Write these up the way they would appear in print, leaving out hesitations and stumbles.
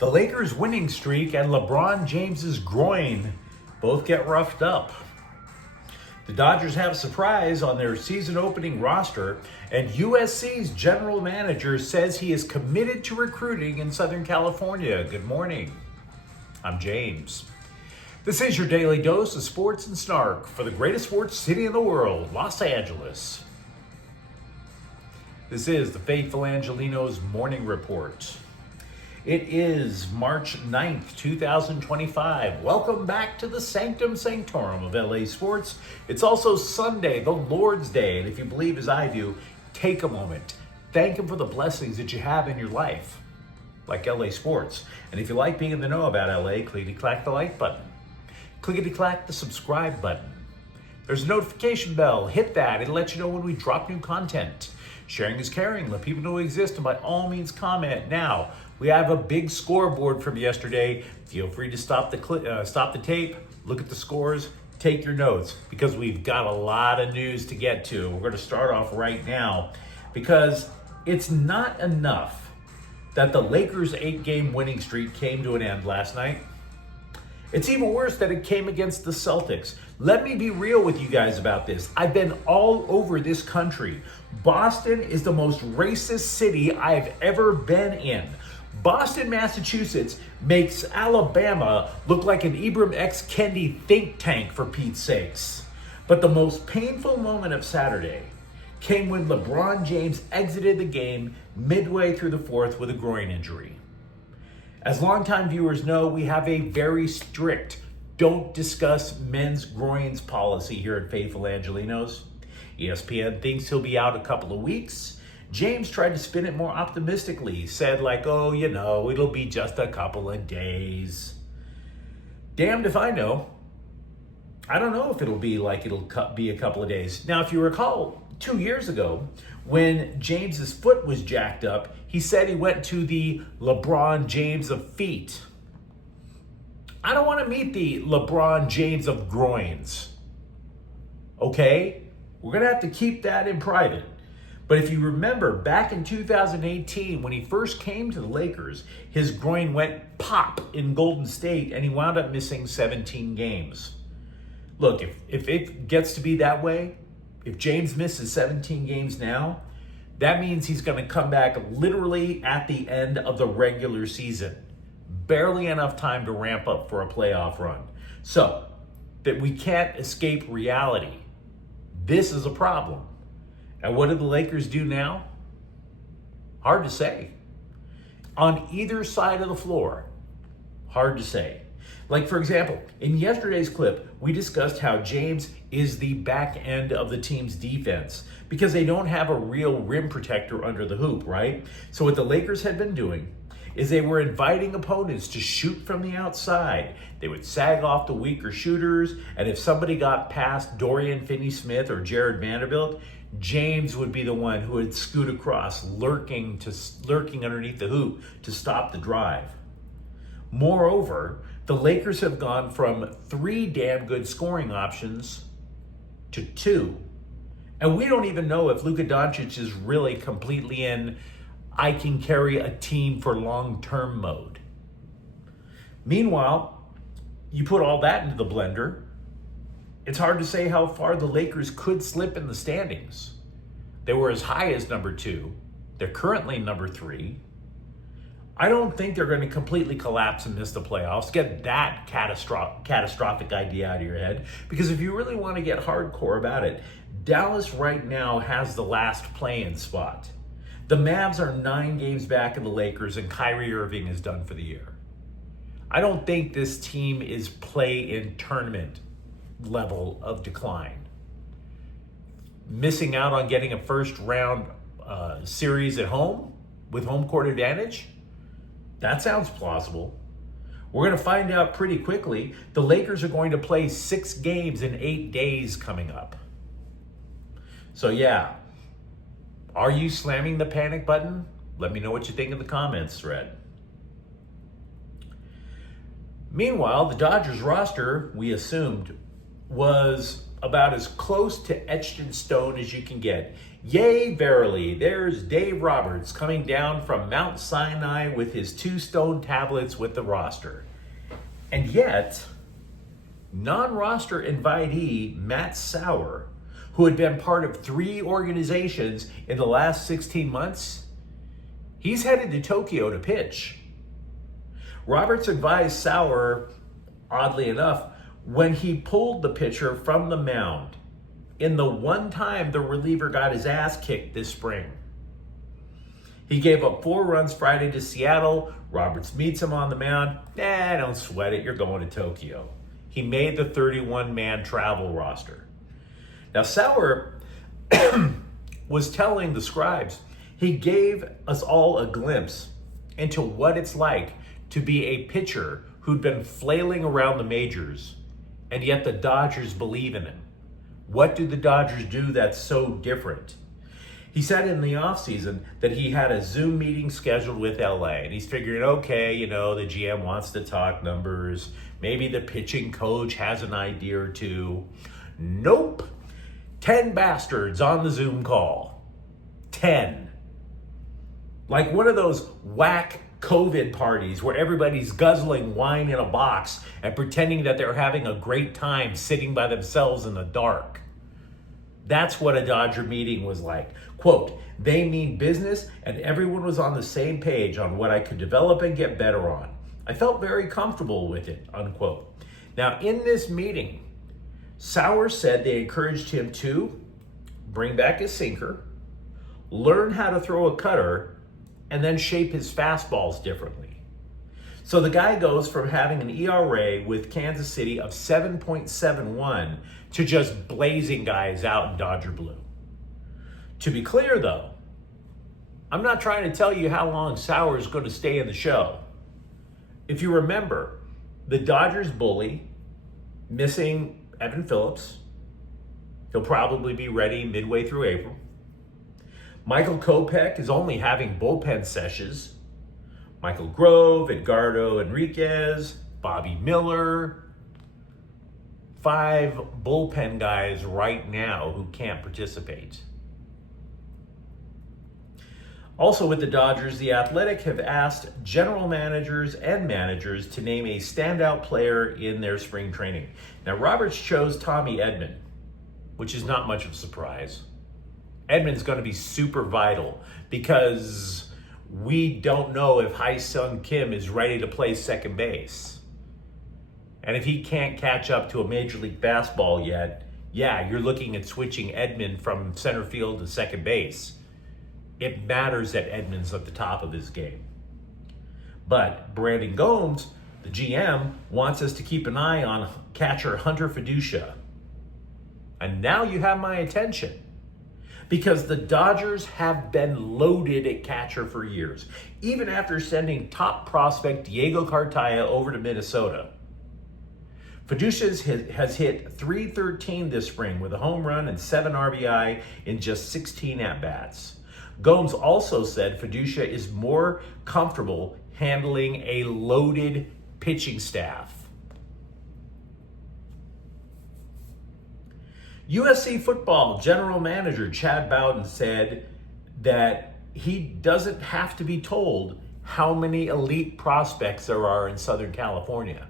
The Lakers' winning streak and LeBron James's groin both get roughed up. The Dodgers have a surprise on their season opening roster, and USC's general manager says he is committed to recruiting in Southern California. Good morning. I'm James. This is your daily dose of sports and snark for the greatest sports city in the world, Los Angeles. This is the faithful Angelenos Morning Report. It is March 9th, 2025. Welcome back to the Sanctum Sanctorum of LA Sports. It's also Sunday, the Lord's Day, and if you believe as I do, take a moment. Thank Him for the blessings that you have in your life, like LA Sports. And if you like being in the know about LA, clickety-clack the like button. Clickety-clack the subscribe button. There's a notification bell. Hit that. It'll let you know when we drop new content. Sharing is caring. Let people know we exist, and by all means, comment. Now, we have a big scoreboard from yesterday. Feel free to stop the tape, look at the scores, take your notes, because we've got a lot of news to get to. We're going to start off right now because it's not enough that the Lakers' 8-game winning streak came to an end last night. It's even worse that it came against the Celtics. Let me be real with you guys about this. I've been all over this country. Boston is the most racist city I've ever been in. Boston, Massachusetts makes Alabama look like an Ibram X. Kendi think tank, for Pete's sakes. But the most painful moment of Saturday came when LeBron James exited the game midway through the fourth with a groin injury. As longtime viewers know, we have a very strict don't discuss men's groins policy here at Faithful Angelenos. ESPN thinks he'll be out a couple of weeks. James tried to spin it more optimistically. He said it'll be just a couple of days. Damned if I know. I don't know if it'll be a couple of days. Now, if you recall, 2 years ago, when James's foot was jacked up, he said he went to the LeBron James of feet. I don't want to meet the LeBron James of groins. Okay? We're going to have to keep that in private. But if you remember, back in 2018, when he first came to the Lakers, his groin went pop in Golden State, and he wound up missing 17 games. Look, if it gets to be that way, if James misses 17 games now, that means he's going to come back literally at the end of the regular season. Barely enough time to ramp up for a playoff run. So, that we can't escape reality. This is a problem. And what do the Lakers do now? Hard to say. On either side of the floor, hard to say. Like, for example, in yesterday's clip, we discussed how James is the back end of the team's defense because they don't have a real rim protector under the hoop, right? So what the Lakers had been doing is they were inviting opponents to shoot from the outside. They would sag off the weaker shooters, and if somebody got past Dorian Finney-Smith or Jared Vanderbilt, James would be the one who would scoot across, lurking underneath the hoop to stop the drive. Moreover, the Lakers have gone from 3 damn good scoring options to 2. And we don't even know if Luka Doncic is really completely in I can carry a team for long-term mode. Meanwhile, you put all that into the blender, it's hard to say how far the Lakers could slip in the standings. They were as high as number 2. They're currently number 3. I don't think they're going to completely collapse and miss the playoffs. Get that catastrophic idea out of your head. Because if you really want to get hardcore about it, Dallas right now has the last play-in spot. The Mavs are 9 games back of the Lakers, and Kyrie Irving is done for the year. I don't think this team is play-in tournament level of decline. Missing out on getting a first-round series at home with home court advantage? That sounds plausible. We're going to find out pretty quickly. The Lakers are going to play 6 games in 8 days coming up. So yeah, are you slamming the panic button? Let me know what you think in the comments thread. Meanwhile, the Dodgers roster, we assumed, was about as close to etched in stone as you can get. Yea, verily, there's Dave Roberts coming down from Mount Sinai with his 2 stone tablets with the roster. And yet, non-roster invitee Matt Sauer, who had been part of 3 organizations in the last 16 months, he's headed to Tokyo to pitch. Roberts advised Sauer, oddly enough, when he pulled the pitcher from the mound in the one time the reliever got his ass kicked this spring. He gave up 4 runs Friday to Seattle. Roberts meets him on the mound. Don't sweat it, you're going to Tokyo. He made the 31-man travel roster. Now, Sauer was telling the scribes, he gave us all a glimpse into what it's like to be a pitcher who'd been flailing around the majors, and yet the Dodgers believe in him. What do the Dodgers do that's so different? He said in the offseason that he had a Zoom meeting scheduled with LA, and he's figuring, okay, the GM wants to talk numbers. Maybe the pitching coach has an idea or two. Nope. 10 bastards on the Zoom call. 10. Like one of those whack COVID parties where everybody's guzzling wine in a box and pretending that they're having a great time sitting by themselves in the dark. That's what a Dodger meeting was like. Quote, they mean business and everyone was on the same page on what I could develop and get better on. I felt very comfortable with it, unquote. Now, in this meeting, Sauer said they encouraged him to bring back his sinker, learn how to throw a cutter, and then shape his fastballs differently. So the guy goes from having an ERA with Kansas City of 7.71 to just blazing guys out in Dodger blue. To be clear though, I'm not trying to tell you how long Sauer is going to stay in the show. If you remember, the Dodgers bully, missing Evan Phillips. He'll probably be ready midway through April. Michael Kopech is only having bullpen sessions. Michael Grove, Edgardo Enriquez, Bobby Miller. 5 bullpen guys right now who can't participate. Also with the Dodgers, the Athletic have asked general managers and managers to name a standout player in their spring training. Now, Roberts chose Tommy Edman, which is not much of a surprise. Edman's going to be super vital because we don't know if Hai-Sung Kim is ready to play second base. And if he can't catch up to a Major League Baseball yet, you're looking at switching Edman from center field to second base. It matters that Edman's at the top of his game. But Brandon Gomes, the GM, wants us to keep an eye on catcher Hunter Fiducia. And now you have my attention. Because the Dodgers have been loaded at catcher for years, even after sending top prospect Diego Cartaya over to Minnesota. Fiducia has hit .313 this spring with a home run and 7 RBI in just 16 at-bats. Gomes also said Fiducia is more comfortable handling a loaded pitching staff. USC football general manager Chad Bowden said that he doesn't have to be told how many elite prospects there are in Southern California.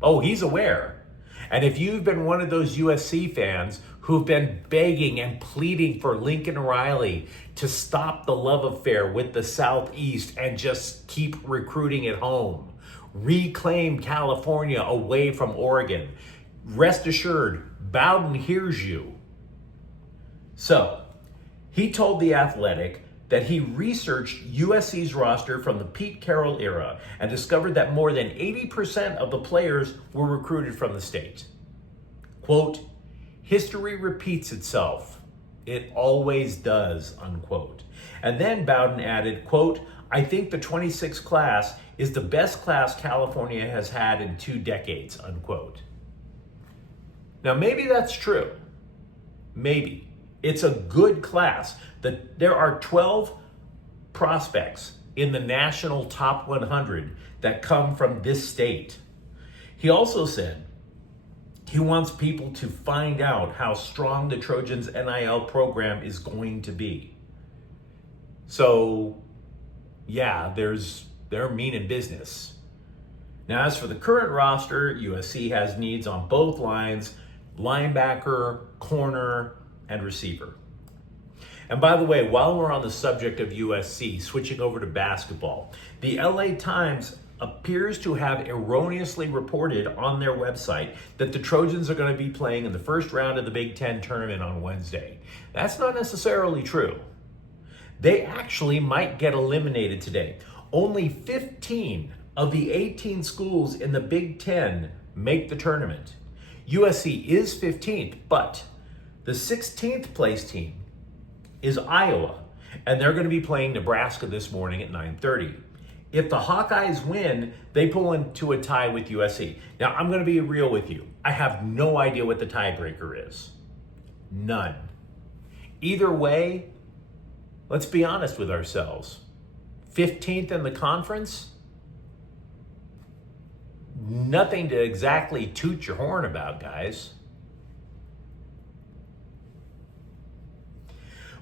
Oh, he's aware. And if you've been one of those USC fans who've been begging and pleading for Lincoln Riley to stop the love affair with the Southeast and just keep recruiting at home, reclaim California away from Oregon, rest assured, Bowden hears you. So, he told The Athletic that he researched USC's roster from the Pete Carroll era and discovered that more than 80% of the players were recruited from the state. Quote, history repeats itself. It always does, unquote. And then Bowden added, quote, I think the 26th class is the best class California has had in 2 decades, unquote. Now, maybe that's true. Maybe. It's a good class. There are 12 prospects in the national top 100 that come from this state. He also said He wants people to find out how strong the Trojans NIL program is going to be. So, yeah, they're meaning business. Now, as for the current roster, USC has needs on both lines, linebacker, corner, and receiver. And by the way, while we're on the subject of USC, switching over to basketball, the LA Times appears to have erroneously reported on their website that the Trojans are going to be playing in the first round of the Big Ten tournament on Wednesday. That's not necessarily true. They actually might get eliminated today. Only 15 of the 18 schools in the Big Ten make the tournament. USC is 15th, but the 16th place team is Iowa, and they're going to be playing Nebraska this morning at 9:30. If the Hawkeyes win, they pull into a tie with USC. Now, I'm going to be real with you. I have no idea what the tiebreaker is. None. Either way, let's be honest with ourselves. 15th in the conference? Nothing to exactly toot your horn about, guys.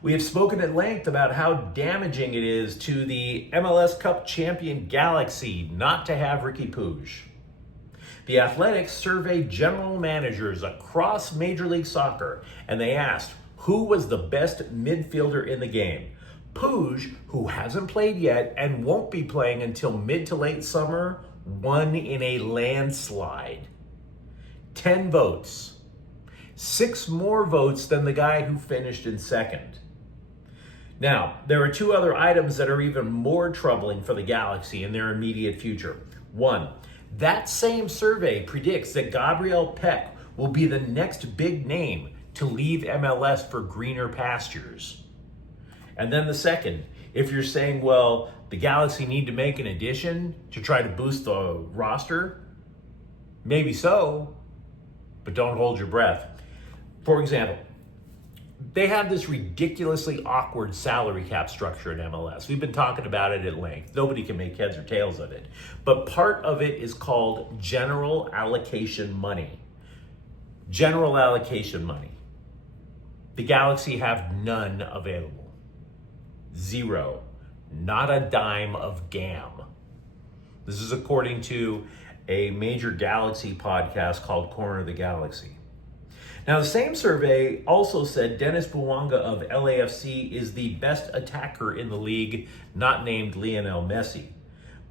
We have spoken at length about how damaging it is to the MLS Cup champion Galaxy not to have Ricky Puig. The Athletics surveyed general managers across Major League Soccer, and they asked who was the best midfielder in the game. Puig, who hasn't played yet and won't be playing until mid to late summer, won in a landslide. 10 votes. 6 more votes than the guy who finished in second. Now, there are 2 other items that are even more troubling for the Galaxy in their immediate future. 1, that same survey predicts that Gabriel Peck will be the next big name to leave MLS for greener pastures. And then the second, if you're saying, well, the Galaxy need to make an addition to try to boost the roster, maybe so, but don't hold your breath. For example, they have this ridiculously awkward salary cap structure in MLS. We've been talking about it at length. Nobody can make heads or tails of it. But part of it is called general allocation money. General allocation money. The Galaxy have none available. 0. Not a dime of gam. This is according to a major Galaxy podcast called Corner of the Galaxy. Now, the same survey also said Dennis Bouanga of LAFC is the best attacker in the league, not named Lionel Messi.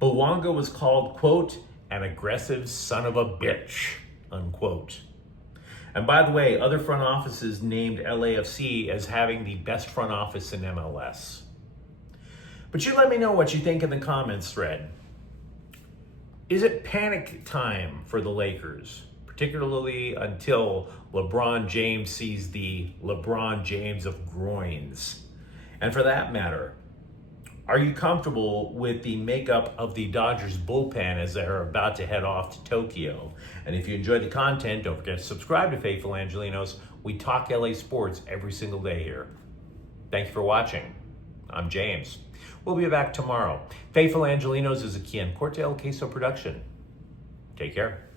Bouanga was called, quote, an aggressive son of a bitch, unquote. And by the way, other front offices named LAFC as having the best front office in MLS. But you let me know what you think in the comments thread. Is it panic time for the Lakers? Particularly until LeBron James sees the LeBron James of groins. And for that matter, are you comfortable with the makeup of the Dodgers bullpen as they're about to head off to Tokyo? And if you enjoyed the content, don't forget to subscribe to Faithful Angelenos. We talk LA sports every single day here. Thank you for watching. I'm James. We'll be back tomorrow. Faithful Angelenos is a Kian Corte El Queso production. Take care.